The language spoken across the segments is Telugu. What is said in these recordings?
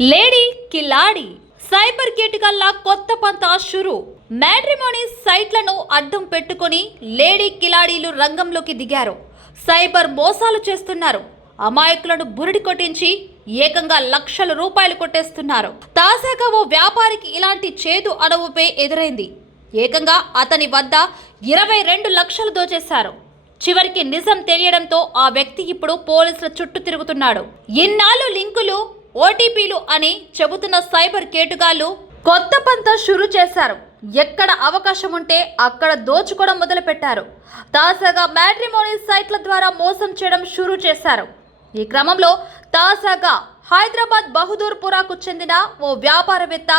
లేడీ కిలాడి సైబర్ కేటుగల్లా కొత్త పంత షురు మ్యాట్రిమోనీ సైట్లను అడ్డం పెట్టుకొని లేడీ కిలాడీలు రంగంలోకి దిగారు. సైబర్ మోసాలు చేస్తున్నారు. అమాయకులను బురిడి కొట్టించి ఏకంగా లక్షల రూపాయలు కొట్టేస్తున్నారు. తాజాగా ఓ వ్యాపారికి ఇలాంటి చేదు అడవుపై ఎదురైంది. ఏకంగా అతని వద్ద ఇరవై రెండు లక్షలు దోచేశారు. చివరికి నిజం తెలియడంతో ఆ వ్యక్తి ఇప్పుడు పోలీసుల చుట్టూ తిరుగుతున్నాడు. ఇన్నాళ్ళు లింకులు ఓటీపీలు అని చెబుతున్న సైబర్ కేటుగాళ్ళు కొత్త పంత షురు చేశారు. ఎక్కడ అవకాశం ఉంటే అక్కడ దోచుకోవడం మొదలుపెట్టారు. తాజాగా మ్యాట్రిమోనీ సైట్ల ద్వారా మోసం చేయడం షురు చేశారు. ఈ క్రమంలో తాజాగా హైదరాబాద్ బహదూర్పురాకు చెందిన ఓ వ్యాపారవేత్త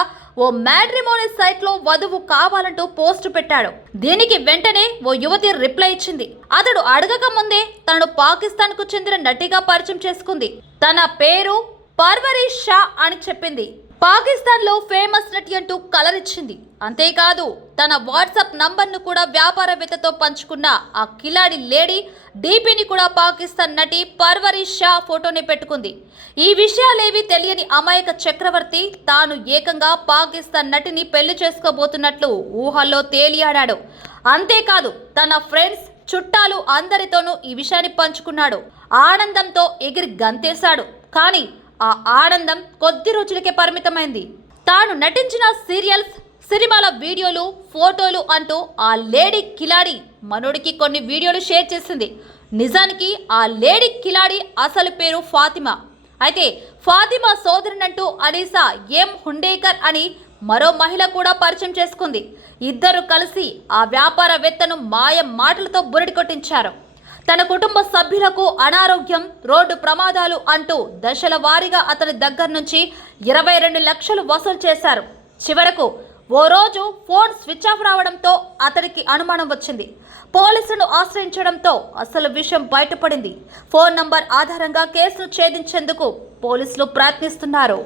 ఓ మ్యాట్రిమోనీ సైట్లో వధువు కావాలంటూ పోస్టు పెట్టాడు. దీనికి వెంటనే ఓ యువతి రిప్లై ఇచ్చింది. అతడు అడగక ముందే తనను పాకిస్తాన్కు చెందిన నటిగా పరిచయం చేసుకుంది. తన పేరు పర్వరీష్ షా అని చెప్పింది. పాకిస్తాన్లో ఫేమస్ నటి అంటూ కలరిచ్చింది. అంతేకాదు తన వాట్సాప్ నంబర్ను కూడా వ్యాపారవేత్తతో పంచుకున్న ఆ కిలాడి లేడీ డీపీని కూడా పాకిస్తాన్ నటి పర్వరీష్ షా ఫోటోని పెట్టుకుంది. ఈ విషయాలేవి తెలియని అమాయక చక్రవర్తి తాను ఏకంగా పాకిస్తాన్ నటిని పెళ్ళి చేసుకోబోతున్నట్లు ఊహల్లో తేలియాడాడు. అంతేకాదు తన ఫ్రెండ్స్ చుట్టాలు అందరితోనూ ఈ విషయాన్ని పంచుకున్నాడు. ఆనందంతో ఎగిరి గంతేశాడు. కానీ ఆ ఆనందం కొద్ది రోజులకే పరిమితమైంది. తాను నటించిన సీరియల్స్ సినిమాల వీడియోలు ఫోటోలు అంటూ ఆ లేడీ కిలాడి మనోడికి కొన్ని వీడియోలు షేర్ చేసింది. నిజానికి ఆ లేడీ కిలాడి అసలు పేరు ఫాతిమా. అయితే ఫాతిమా సోదరునంటూ అనీసా ఎం హుండేకర్ అని మరో మహిళ కూడా పరిచయం చేసుకుంది. ఇద్దరు కలిసి ఆ వ్యాపారవేత్తను మాయ మాటలతో బురడి కొట్టించారు. తన కుటుంబ సభ్యులకు అనారోగ్యం రోడ్డు ప్రమాదాలు అంటూ దశల వారీగా అతని దగ్గర నుంచి ఇరవై రెండు లక్షలు వసూలు చేశారు. చివరకు ఓ రోజు ఫోన్ స్విచ్ ఆఫ్ రావడంతో అతనికి అనుమానం వచ్చింది. పోలీసులను ఆశ్రయించడంతో అసలు విషయం బయటపడింది. ఫోన్ నంబర్ ఆధారంగా కేసును ఛేదించేందుకు పోలీసులు ప్రయత్నిస్తున్నారు.